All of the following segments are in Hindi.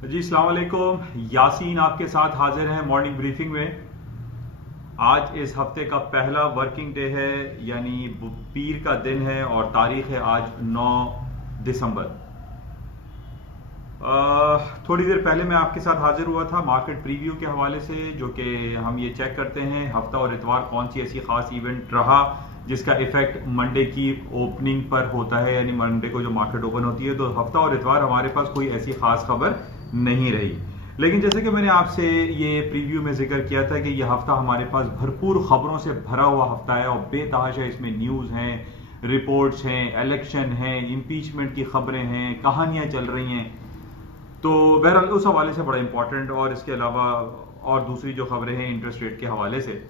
जी अस्सलाम वालेकुम। यासीन आपके साथ हाजिर हैं मॉर्निंग ब्रीफिंग में। आज इस हफ्ते का पहला वर्किंग डे है, यानी पीर का दिन है और तारीख है आज 9 दिसंबर। थोड़ी देर पहले मैं आपके साथ हाजिर हुआ था मार्केट प्रीव्यू के हवाले से, जो कि हम ये चेक करते हैं हफ्ता और इतवार कौन सी ऐसी खास इवेंट रहा जिसका इफेक्ट मंडे की ओपनिंग पर होता है, यानी मंडे को जो मार्केट ओपन होती है। तो हफ्ता और इतवार हमारे पास कोई ऐसी खास खबर नहीं रही। लेकिन जैसे कि मैंने आपसे ये प्रीव्यू में जिक्र किया था कि यह हफ्ता हमारे पास भरपूर खबरों से भरा हुआ हफ्ता है और बेतहाशा इसमें न्यूज हैं, रिपोर्ट्स हैं, इलेक्शन हैं, इम्पीचमेंट की खबरें हैं, कहानियां चल रही हैं। तो बहरहाल उस हवाले से बड़ा इंपॉर्टेंट, और इसके अलावा और दूसरी जो खबरें हैं इंटरेस्ट रेट के हवाले से।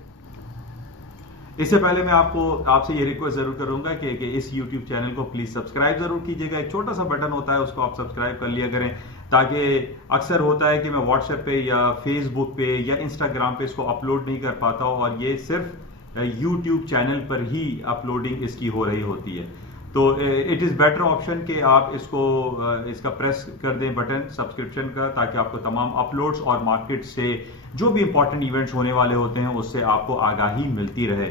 इससे पहले मैं आपसे ये रिक्वेस्ट जरूर करूंगा कि इस YouTube चैनल को प्लीज सब्सक्राइब जरूर कीजिएगा। एक छोटा सा बटन होता है, उसको आप सब्सक्राइब कर लिया करें, ताकि अक्सर होता है कि मैं व्हाट्सएप पे या फेसबुक पे या इंस्टाग्राम पे इसको अपलोड नहीं कर पाता हूं, और ये सिर्फ YouTube चैनल पर ही अपलोडिंग इसकी हो रही होती है। तो इट इज बेटर ऑप्शन कि आप इसका प्रेस कर दें बटन सब्सक्रिप्शन का, ताकि आपको तमाम अपलोड्स और मार्केट से जो भी इंपॉर्टेंट इवेंट्स होने वाले होते हैं उससे आपको आगाही मिलती रहे।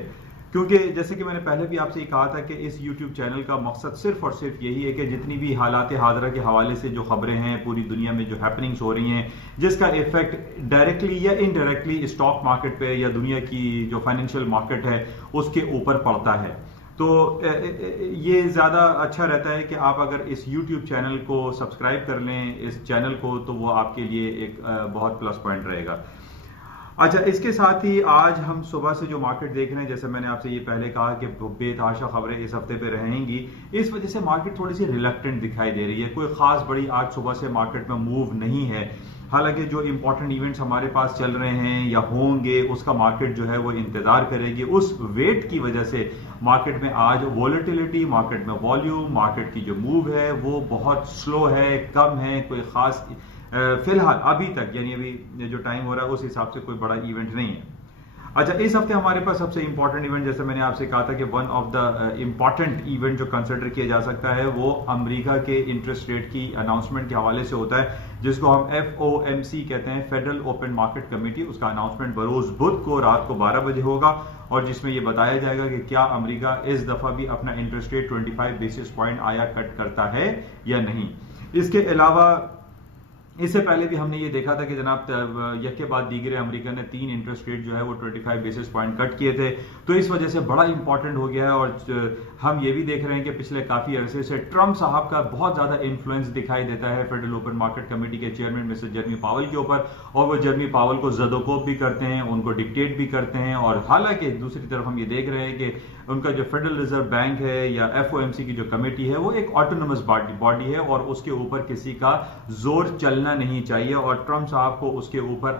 क्योंकि जैसे कि मैंने पहले भी आपसे कहा था कि इस YouTube चैनल का मकसद सिर्फ और सिर्फ यही है कि जितनी भी हालात हाज़िरा के हवाले से जो खबरें हैं, पूरी दुनिया में जो हैपनिंग्स हो रही हैं, जिसका इफेक्ट डायरेक्टली या इनडायरेक्टली स्टॉक मार्केट पे या दुनिया की जो फाइनेंशियल मार्केट है उसके ऊपर पड़ता है, तो ये ज़्यादा अच्छा रहता है कि आप अगर इस YouTube चैनल को सब्सक्राइब कर लें इस चैनल को, तो वो आपके लिए एक बहुत प्लस पॉइंट रहेगा। अच्छा, इसके साथ ही आज हम सुबह से जो मार्केट देख रहे हैं, जैसे मैंने आपसे ये पहले कहा कि बेतहाशा खबरें इस हफ्ते पे रहेंगी, इस वजह से मार्केट थोड़ी सी रिलक्टेंट दिखाई दे रही है। कोई खास बड़ी आज सुबह से मार्केट में मूव नहीं है। हालांकि जो इंपॉर्टेंट इवेंट्स हमारे पास चल रहे हैं या होंगे उसका मार्केट जो है वो इंतजार करेगी। उस वेट की वजह से मार्केट में आज वॉलेटिलिटी, मार्केट में वॉल्यूम, मार्केट की जो मूव है वो बहुत स्लो है, कम है। कोई खास फिलहाल अभी तक, यानी अभी जो टाइम हो रहा है उस हिसाब से कोई बड़ा इवेंट नहीं है। अच्छा, इस हफ्ते हमारे पास सबसे इंपॉर्टेंट इवेंट, जैसे मैंने आपसे कहा था कि one of the important event जो कंसिडर किया जा सकता है वो अमेरिका के इंटरेस्ट रेट की अनाउंसमेंट के हवाले से होता है, जिसको हम FOMC कहते हैं, फेडरल ओपन मार्केट कमेटी। उसका अनाउंसमेंट बरोज बुध को रात को 12 बजे होगा, और जिसमें यह बताया जाएगा कि क्या अमेरिका इस दफा भी अपना इंटरेस्ट रेट 25 बेसिस पॉइंट आया कट करता है या नहीं। इसके अलावा इससे पहले भी हमने ये देखा था कि जनाब यके बाद दीगरे अमेरिका ने 3 इंटरेस्ट रेट जो है वो 25 बेसिस पॉइंट कट किए थे, तो इस वजह से बड़ा इंपॉर्टेंट हो गया है। और हम ये भी देख रहे हैं कि पिछले काफी अरसे से ट्रम्प साहब का बहुत ज्यादा इन्फ्लुएंस दिखाई देता है फेडरल ओपन मार्केट कमेटी के चेयरमैन मिस्टर जर्मी पावल के ऊपर, और वो जर्मी पावल को जदोकोब भी करते हैं, उनको डिक्टेट भी करते हैं। और हालांकि दूसरी तरफ हम ये देख रहे हैं कि उनका जो फेडरल रिजर्व बैंक है या FOMC की जो कमेटी है वो एक ऑटोनोमस बॉडी है, और उसके ऊपर किसी का जोर चलना नहीं चाहिए, और ट्रम्प साहब को उसके ऊपर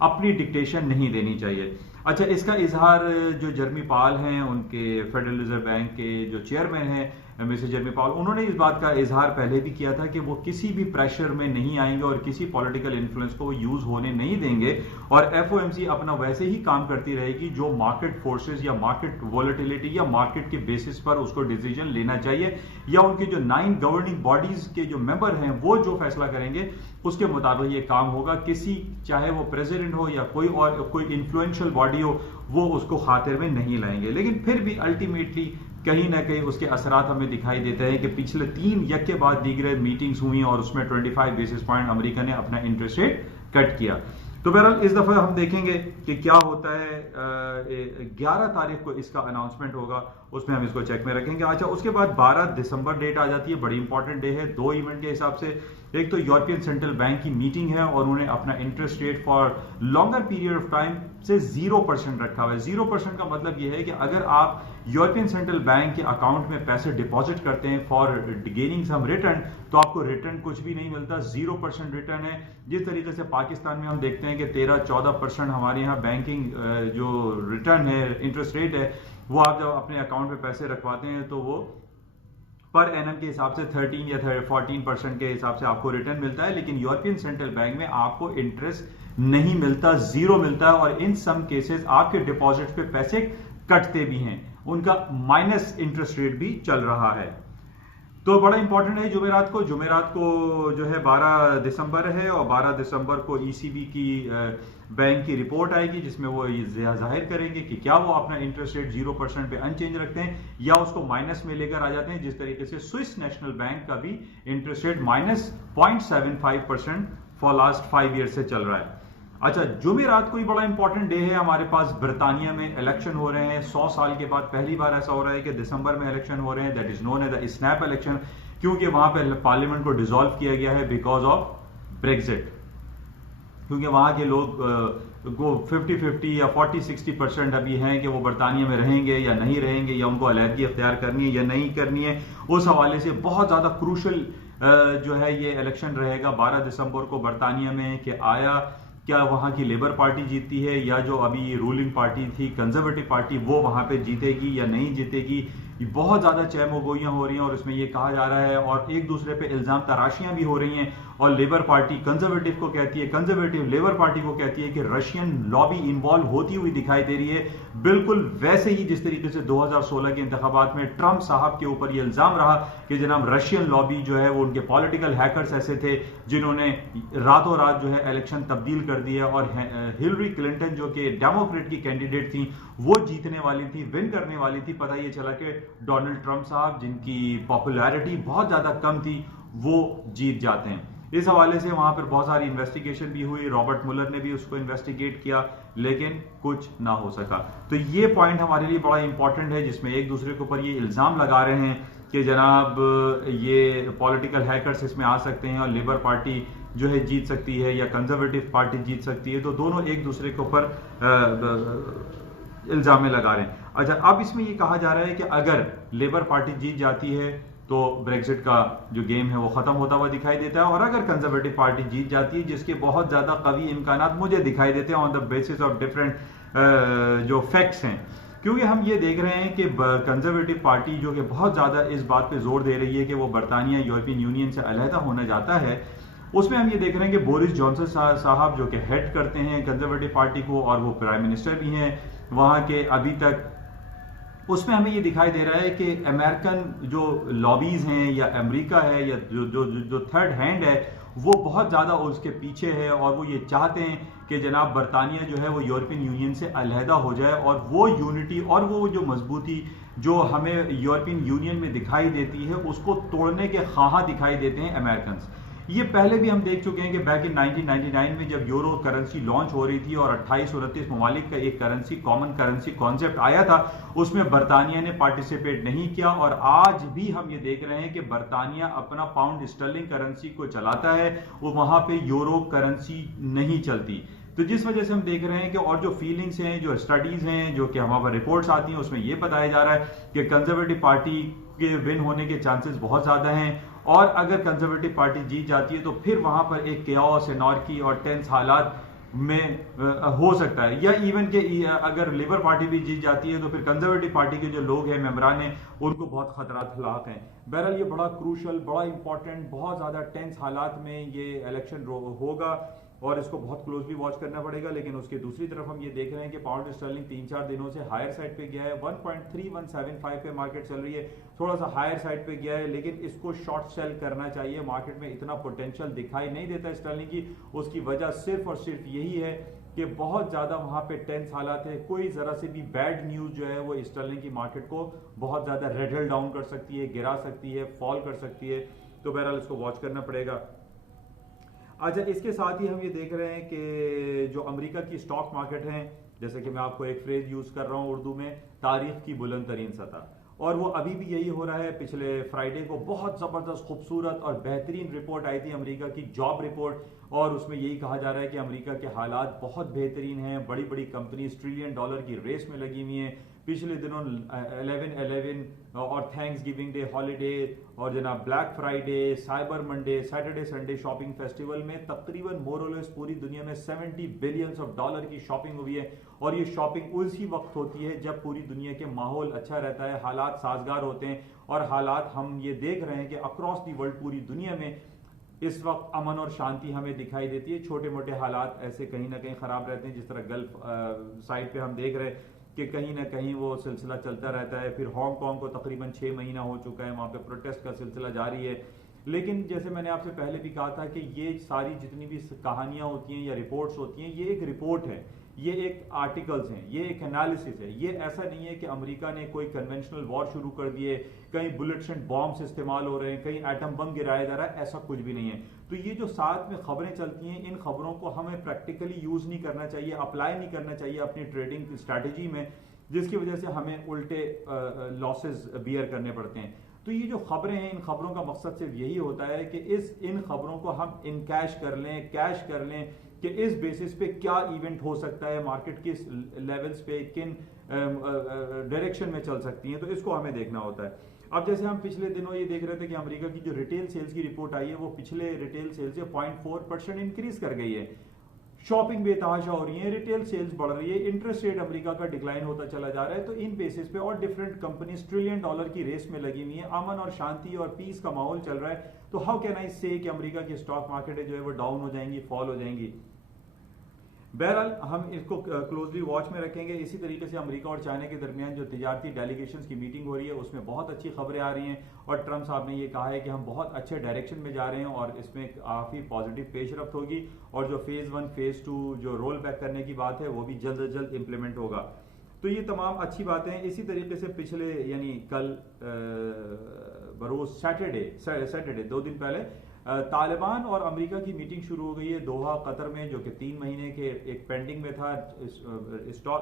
अपनी डिक्टेशन नहीं देनी चाहिए। अच्छा, इसका इजहार जो जर्मी पावल हैं, उनके फेडरल रिजर्व बैंक के जो चेयरमैन हैं मिस्टर जर्मी पावल, उन्होंने इस बात का इजहार पहले भी किया था कि वो किसी भी प्रेशर में नहीं आएंगे और किसी पॉलिटिकल इन्फ्लुएंस को वो यूज होने नहीं देंगे, और FOMC अपना वैसे ही काम करती रहेगी जो मार्केट फोर्सेस या मार्केट वॉलेटिलिटी या मार्केट के बेसिस पर उसको डिसीजन लेना चाहिए, या उनकी जो 9 गवर्निंग बॉडीज के जो मेंबर हैं वो जो फैसला करेंगे उसके मुताबिक ये काम होगा। किसी, चाहे वो प्रेसिडेंट हो या कोई इन्फ्लुएंशियल बॉडी हो, वो उसको खातिर में नहीं लाएंगे। लेकिन फिर भी अल्टीमेटली कहीं ना कहीं उसके असरात हमें दिखाई देते हैं कि पिछले 3 यके बाद दीगरे मीटिंग्स हुई और उसमें 25 बेसिस पॉइंट अमेरिका ने अपना इंटरेस्ट रेट कट किया। तो बहरहाल इस दफा हम देखेंगे कि क्या होता है। 11 तारीख को इसका अनाउंसमेंट होगा, उसमें हम इसको चेक में रखेंगे। अच्छा, उसके बाद 12 दिसंबर डेट आ जाती है, बड़ी इंपॉर्टेंट डे है 2 इवेंट के हिसाब से। एक तो यूरोपियन सेंट्रल बैंक की मीटिंग है और उन्हें अपना interest rate for longer period of time से 0% रखा हुआ है। 0% का मतलब यह है कि अगर आप यूरोपियन सेंट्रल बैंक के अकाउंट में पैसे डिपॉजिट करते हैं फॉर गेनिंग सम रिटर्न, तो आपको रिटर्न कुछ भी नहीं मिलता, 0% रिटर्न है। जिस तरीके से पाकिस्तान में हम देखते हैं कि 13-14% हमारे यहाँ बैंकिंग जो रिटर्न है, इंटरेस्ट रेट है, वो आप जब अपने अकाउंट में पैसे रखवाते हैं तो वो पर एनम के हिसाब से 13 या 14% के हिसाब से आपको रिटर्न मिलता है। लेकिन यूरोपियन सेंट्रल बैंक में आपको इंटरेस्ट नहीं मिलता, 0 मिलता है, और इन सम केसेस आपके डिपॉजिट पे पैसे कटते भी हैं, उनका माइनस इंटरेस्ट रेट भी चल रहा है। तो बड़ा इंपॉर्टेंट है जुमेरात को जो है 12 दिसंबर है, और 12 दिसंबर को ईसीबी की बैंक की रिपोर्ट आएगी जिसमें वो जाहिर करेंगे कि क्या वो अपना इंटरेस्ट रेट 0% पे अनचेंज रखते हैं या उसको माइनस में लेकर आ जाते हैं, जिस तरीके से स्विस नेशनल बैंक का भी interest rate -0.75% for last 5 year से चल रहा है। अच्छा, जुमेरात को ही बड़ा इंपॉर्टेंट डे है हमारे पास। ब्रिटानिया में इलेक्शन हो रहे हैं 100 साल के बाद पहली बार ऐसा हो रहा है कि दिसंबर में इलेक्शन हो रहे हैं। That is known as the snap election, क्योंकि वहां पे पार्लियामेंट को डिसॉल्व किया गया है बिकॉज ऑफ ब्रेक्जिट। क्योंकि वहां के लोग 50-50 या 40-60% अभी हैं कि वो बरतानिया में रहेंगे या नहीं रहेंगे, या उनको अलहदगी अख्तियार करनी है या नहीं करनी है। उस हवाले से बहुत ज्यादा क्रूशल जो है ये इलेक्शन रहेगा 12 दिसंबर को बरतानिया में, कि क्या वहां की लेबर पार्टी जीतती है या जो अभी रूलिंग पार्टी थी कंजर्वेटिव पार्टी वो वहां पे जीतेगी या नहीं जीतेगी। बहुत ज्यादा चहमगोइयां हो रही हैं और इसमें यह कहा जा रहा है, और एक दूसरे पे इल्जाम तराशियां भी हो रही हैं। और लेबर पार्टी कंजर्वेटिव को कहती है, कंजर्वेटिव लेबर पार्टी को कहती है कि रशियन लॉबी इन्वॉल्व होती हुई दिखाई दे रही है, बिल्कुल वैसे ही जिस तरीके से 2016 के इंतखाबात में ट्रंप साहब के ऊपर यह इल्जाम रहा कि जनाब रशियन लॉबी जो है वो उनके पॉलिटिकल हैकर्स ऐसे थे जिन्होंने रातों रात जो है इलेक्शन तब्दील कर दिया, और हिलरी क्लिंटन जो कि डेमोक्रेट की कैंडिडेट थी वो जीतने वाली थी, विन करने वाली थी। पता ये चला कि डोनाल्ड ट्रंप साहब जिनकी पॉपुलैरिटी बहुत ज्यादा कम थी वो जीत जाते हैं। इस हवाले से वहां पर बहुत सारी इन्वेस्टिगेशन भी हुई, रॉबर्ट मुलर ने भी उसको इन्वेस्टिगेट किया, लेकिन कुछ ना हो सका। तो ये पॉइंट हमारे लिए बड़ा इंपॉर्टेंट है जिसमें एक दूसरे के ऊपर ये इल्जाम लगा रहे हैं कि जनाब ये पॉलिटिकल हैकर्स इसमें आ सकते हैं और लेबर पार्टी जो है जीत सकती है या कंजर्वेटिव पार्टी जीत सकती है। तो दोनों एक दूसरे के ऊपर इल्जाम लगा रहे हैं। अच्छा, अब इसमें यह कहा जा रहा है कि अगर लेबर पार्टी जीत जाती है तो ब्रेक्जिट का जो गेम है वो खत्म होता हुआ दिखाई देता है, और अगर कंजर्वेटिव पार्टी जीत जाती है, जिसके बहुत ज्यादा कवी इम्कानात मुझे दिखाई देते हैं on the basis of different जो फैक्ट्स हैं, क्योंकि हम ये देख रहे हैं कि कंजर्वेटिव पार्टी जो कि बहुत ज्यादा इस बात पे जोर दे रही है कि वो बरतानिया यूरोपियन यूनियन से अलहदा होना चाहता है, उसमें हम ये देख रहे हैं कि बोरिस जॉनसन साहब जो कि हेड करते हैं कंजर्वेटिव पार्टी को और वो प्राइम मिनिस्टर भी हैं वहां के अभी तक, उसमें हमें ये दिखाई दे रहा है कि अमेरिकन जो लॉबीज हैं या अमेरिका है या जो थर्ड हैंड है वो बहुत ज्यादा उसके पीछे है, और वो ये चाहते हैं कि जनाब बरतानिया जो है वो यूरोपियन यूनियन से अलहदा हो जाए, और वो यूनिटी और वो जो मजबूती जो हमें यूरोपियन यूनियन में दिखाई देती है उसको तोड़ने के ख्वाह दिखाई देते हैं अमेरिकन। ये पहले भी हम देख चुके हैं कि बैक इन 1999 में जब यूरो करेंसी लॉन्च हो रही थी और 28-29 ममालिक का एक करेंसी कॉमन करेंसी कॉन्सेप्ट आया था, उसमें बरतानिया ने पार्टिसिपेट नहीं किया, और आज भी हम ये देख रहे हैं कि बरतानिया अपना पाउंड स्टर्लिंग करेंसी को चलाता है, वो वहां पे यूरो करेंसी नहीं चलती। तो जिस वजह से हम देख रहे हैं कि और जो फीलिंग्स हैं, जो स्टडीज हैं, जो कि हमारे पास रिपोर्ट्स आती हैं, उसमें यह बताया जा रहा है कि कंजर्वेटिव पार्टी के विन होने के चांसेस बहुत ज्यादा हैं, और अगर कंजर्वेटिव पार्टी जीत जाती है तो फिर वहां पर एक केओस, एनार्की और टेंस हालात में हो सकता है, या इवन के अगर लेबर पार्टी भी जीत जाती है तो फिर कंजर्वेटिव पार्टी के जो लोग हैं, मेंबरान हैं, उनको बहुत खतरात लाक हैं। बहरहाल ये बड़ा क्रूशल, बड़ा इंपॉर्टेंट, बहुत ज्यादा टेंस हालात में ये इलेक्शन होगा और इसको बहुत क्लोजली वॉच करना पड़ेगा। लेकिन उसके दूसरी तरफ हम ये देख रहे हैं कि पाउंड स्टर्लिंग 3-4 दिनों से हायर साइड पे गया है, 1.3175 पे मार्केट चल रही है, थोड़ा सा हायर साइड पे गया है, लेकिन इसको शॉर्ट सेल करना चाहिए। मार्केट में इतना पोटेंशियल दिखाई नहीं देता स्टर्लिंग की, उसकी वजह सिर्फ और सिर्फ यही है कि बहुत ज्यादा वहां पे टेंस हालात है। कोई जरा से भी बैड न्यूज जो है वो स्टर्लिंग की मार्केट को बहुत ज्यादा रेडल डाउन कर सकती है, गिरा सकती है, फॉल कर सकती है। तो बहरहाल इसको वॉच करना पड़ेगा। अच्छा, इसके साथ ही हम ये देख रहे हैं कि जो अमेरिका की स्टॉक मार्केट है, जैसे कि मैं आपको एक फ्रेज यूज कर रहा हूं उर्दू में, तारीख की बुलंद तरीन सतह, और वो अभी भी यही हो रहा है। पिछले फ्राइडे को बहुत जबरदस्त खूबसूरत और बेहतरीन रिपोर्ट आई थी अमेरिका की, जॉब रिपोर्ट, और उसमें यही कहा जा रहा है कि अमेरिका के हालात बहुत बेहतरीन हैं। बड़ी बड़ी कंपनीज ट्रिलियन डॉलर की रेस में लगी हुई हैं। पिछले दिनों 11/11 और थैंक्स गिविंग डे हॉलीडे और जनाब black Friday, cyber Monday, Saturday Sunday shopping festival में तकरीबन मोरलेस पूरी दुनिया में $70 बिलियन की शॉपिंग हुई है। और ये शॉपिंग उसी वक्त होती है जब पूरी दुनिया के माहौल अच्छा रहता है, हालात साजगार होते हैं, और हालात हम ये देख रहे हैं कि अक्रॉस दी वर्ल्ड पूरी दुनिया में इस वक्त अमन और शांति हमें दिखाई देती है। छोटे मोटे हालात ऐसे कहीं ना कहीं खराब रहते हैं, जिस तरह गल्फ साइड पे हम देख रहे हैं कि कहीं ना कहीं वो सिलसिला चलता रहता है। फिर हांगकांग को तकरीबन 6 महीना हो चुका है, वहां पे प्रोटेस्ट का सिलसिला जारी है। लेकिन जैसे मैंने आपसे पहले भी कहा था कि ये सारी जितनी भी कहानियां होती हैं या रिपोर्ट्स होती हैं, ये एक रिपोर्ट है, ये एक आर्टिकल्स हैं, ये एक एनालिसिस है। ये ऐसा नहीं है कि अमेरिका ने कोई कन्वेंशनल वॉर शुरू कर दिए, कहीं बुलेट्स एंड बॉम्ब्स इस्तेमाल हो रहे हैं, कहीं एटम बम गिराया जा रहा है, ऐसा कुछ भी नहीं है। तो ये जो साथ में खबरें चलती हैं, इन खबरों को हमें प्रैक्टिकली यूज नहीं करना चाहिए, अप्लाई नहीं करना चाहिए अपनी ट्रेडिंग स्ट्रैटेजी में, जिसकी वजह से हमें उल्टे लॉसेस बियर करने पड़ते हैं। तो ये जो खबरें हैं, इन खबरों का मकसद सिर्फ यही होता है कि इन खबरों को हम इनकैश कर लें, कैश कर लें कि इस बेसिस पे क्या इवेंट हो सकता है, मार्केट किस लेवल्स पे किन डायरेक्शन में चल सकती है, तो इसको हमें देखना होता है। अब जैसे हम पिछले दिनों ये देख रहे थे कि अमेरिका की जो रिटेल सेल्स की रिपोर्ट आई है, वो पिछले रिटेल सेल्स से 0.4% इंक्रीज कर गई है। शॉपिंग बेतहाशा हो रही है, रिटेल सेल्स बढ़ रही है, इंटरेस्ट रेट अमेरिका का डिक्लाइन होता चला जा रहा है। तो इन बेसिस पे और डिफरेंट कंपनीज ट्रिलियन डॉलर की रेस में लगी हुई है, अमन और शांति और पीस का माहौल चल रहा है। तो हाउ कैन आई से कि अमेरिका की स्टॉक मार्केट जो है वो डाउन हो जाएंगी, फॉल हो जाएंगी। बहरहाल हम इसको क्लोजली वॉच में रखेंगे। इसी तरीके से अमेरिका और चाइना के दरमियान जो तिजारती डेलीगेशंस की मीटिंग हो रही है, उसमें बहुत अच्छी खबरें आ रही हैं और ट्रंप साहब ने ये कहा है कि हम बहुत अच्छे डायरेक्शन में जा रहे हैं और इसमें काफी पॉजिटिव पेशरफ्त होगी और जो फेज 1 फेज 2 जो रोल बैक करने की बात है वो भी जल्द से जल्द इंप्लीमेंट होगा। तो ये तमाम अच्छी बातें हैं। इसी तरीके से पिछले यानी कल बरोज सैटरडे 2 दिन पहले तालिबान और अमेरिका की मीटिंग शुरू हो गई है दोहा कतर में, जो कि 3 महीने के एक पेंडिंग में था।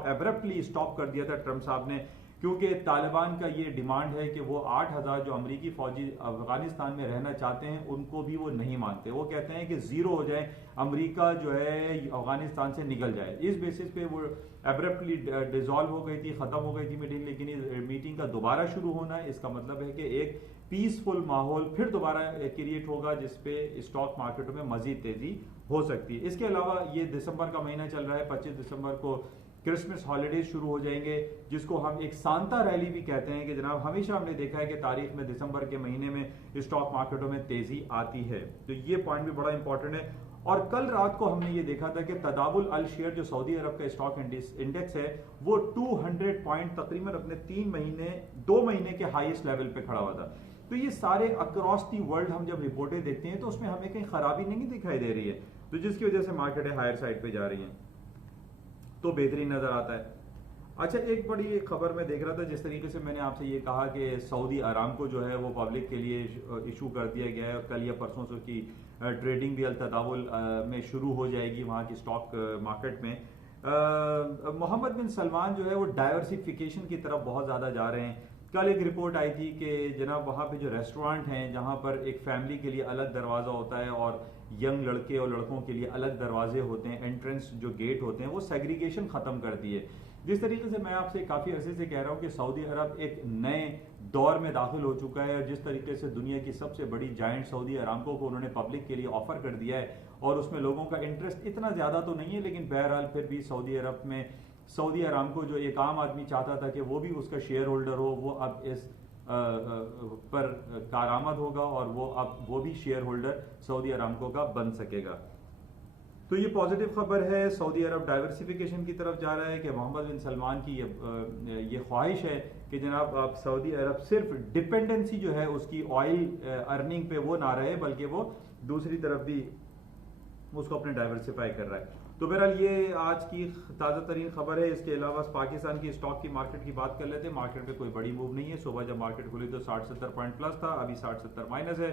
एब्रप्टली स्टॉप कर दिया था ट्रंप साहब ने, क्योंकि तालिबान का ये डिमांड है कि वो 8,000 जो अमेरिकी फौजी अफगानिस्तान में रहना चाहते हैं उनको भी वो नहीं मानते। वो कहते हैं कि जीरो हो जाए, अमेरिका जो है अफगानिस्तान से निकल जाए। इस बेसिस पे वो एब्रप्टली डिसॉल्व हो गई थी, खत्म हो गई थी मीटिंग। लेकिन इस मीटिंग का दोबारा शुरू होना है, इसका मतलब है कि एक पीसफुल माहौल फिर दोबारा क्रिएट होगा जिसपे स्टॉक मार्केटों में मजीद तेजी हो सकती है। इसके अलावा ये दिसंबर का महीना चल रहा है, 25 दिसंबर को क्रिसमस हॉलीडेज शुरू हो जाएंगे, जिसको हम एक सांता रैली भी कहते हैं कि जनाब हमेशा हमने देखा है कि तारीख में दिसंबर के महीने में स्टॉक मार्केटों में तेजी आती है। तो ये पॉइंट भी बड़ा इंपॉर्टेंट है। और कल रात को हमने ये देखा था कि तदावुल अल शेयर जो सऊदी अरब का स्टॉक इंडेक्स है वो 200 पॉइंट तकरीबन अपने 2 महीने के हाईएस्ट लेवल पे खड़ा हुआ था। तो ये सारे अक्रॉस दी वर्ल्ड हम जब रिपोर्टें देखते हैं तो उसमें हमें कहीं खराबी नहीं दिखाई दे रही है, तो जिसकी वजह से मार्केटें हायर साइड पे जा रही हैं, तो बेहतरीन नजर आता है। अच्छा, एक बड़ी खबर मैं देख रहा था, जिस तरीके से मैंने आपसे ये कहा कि सऊदी अरामको जो है वो पब्लिक के लिए इशू कर दिया गया है। कल या परसों से की ट्रेडिंग भी अल तदावुल में शुरू हो जाएगी वहां की स्टॉक मार्केट में। मोहम्मद बिन सलमान जो है वो डाइवर्सिफिकेशन की तरफ बहुत ज्यादा जा रहे हैं। कल एक रिपोर्ट आई थी कि जनाब वहां पे जो रेस्टोरेंट हैं जहां पर एक फैमिली के लिए अलग दरवाजा होता है और यंग लड़के और लड़कों के लिए अलग दरवाजे होते हैं, एंट्रेंस जो गेट होते हैं, वो सेग्रीगेशन खत्म कर दी है। जिस तरीके से मैं आपसे काफी अरसे से कह रहा हूं कि सऊदी अरब एक नए दौर में दाखिल हो चुका है और जिस तरीके से दुनिया की सबसे बड़ी जायंट सऊदी अरामको को उन्होंने पब्लिक के लिए ऑफर कर दिया है और उसमें लोगों का इंटरेस्ट इतना ज्यादा तो नहीं है, लेकिन बहरहाल फिर भी सऊदी अरब में सऊदी अरामको जो एक आम आदमी चाहता था कि वो भी उसका शेयर होल्डर हो, वो अब इस पर कारआमद होगा और वो भी शेयर होल्डर सऊदी अरामको का बन सकेगा। तो ये पॉजिटिव खबर है। सऊदी अरब डाइवर्सिफिकेशन की तरफ जा रहा है कि मोहम्मद बिन सलमान की ये ख्वाहिश है कि जनाब आप सऊदी अरब सिर्फ डिपेंडेंसी जो है उसकी ऑयल अर्निंग पे वो ना रहे, बल्कि वो दूसरी तरफ भी उसको अपने डाइवर्सिफाई कर रहा है। तो बहरहाल ये आज की ताज़ा तरीन खबर है। इसके अलावा पाकिस्तान की स्टॉक की मार्केट की बात कर लेते हैं। मार्केट में कोई बड़ी मूव नहीं है। सुबह जब मार्केट खुली तो 60-70 पॉइंट प्लस था, अभी 60-70 माइनस है।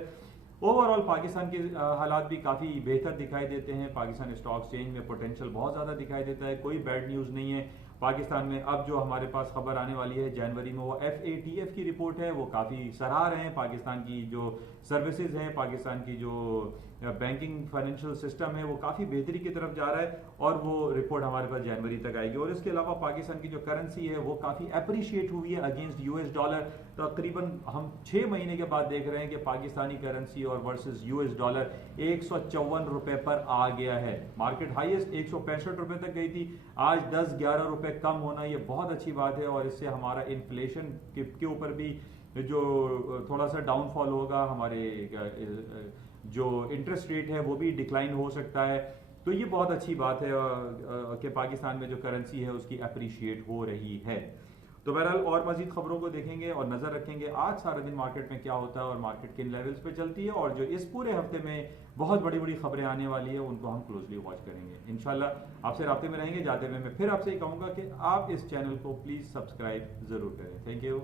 ओवरऑल पाकिस्तान के हालात भी काफी बेहतर दिखाई देते हैं। पाकिस्तान स्टॉक एक्सचेंज में पोटेंशियल बहुत ज्यादा दिखाई देता है, कोई बैड न्यूज नहीं है पाकिस्तान में। अब जो हमारे पास खबर आने वाली है जनवरी में, वो FATF की रिपोर्ट है, वो काफी सराह रहे हैं पाकिस्तान की जो सर्विसेज हैं, पाकिस्तान की जो बैंकिंग फाइनेंशियल सिस्टम है वो काफी बेहतरी की तरफ जा रहा है और वो रिपोर्ट हमारे पास जनवरी तक आएगी। और इसके अलावा पाकिस्तान की जो करेंसी है वो काफी अप्रिशिएट हुई है अगेंस्ट US डॉलर। तकरीबन हम 6 महीने के बाद देख रहे हैं कि पाकिस्तानी करेंसी और वर्सेस US डॉलर 154 रुपए पर आ गया है। मार्केट हाईएस्ट 165 रुपए तक गई थी, आज 10-11 रुपए कम होना ये बहुत अच्छी बात है और इससे हमारा इन्फ्लेशन के ऊपर भी जो थोड़ा सा डाउनफॉल होगा, हमारे जो इंटरेस्ट रेट है वो भी डिक्लाइन हो सकता है। तो ये बहुत अच्छी बात है कि पाकिस्तान में जो करेंसी है उसकी अप्रिशिएट हो रही है। तो बहरहाल और मजीद खबरों को देखेंगे और नजर रखेंगे आज सारा दिन मार्केट में क्या होता है और मार्केट किन लेवल्स पे चलती है, और जो इस पूरे हफ्ते में बहुत बड़ी बड़ी खबरें आने वाली है उनको हम क्लोजली वॉच करेंगे। इंशाल्लाह आपसे राब्ते में रहेंगे। जाते हुए मैं फिर आपसे कहूंगा कि आप इस चैनल को प्लीज सब्सक्राइब जरूर करें। Thank you.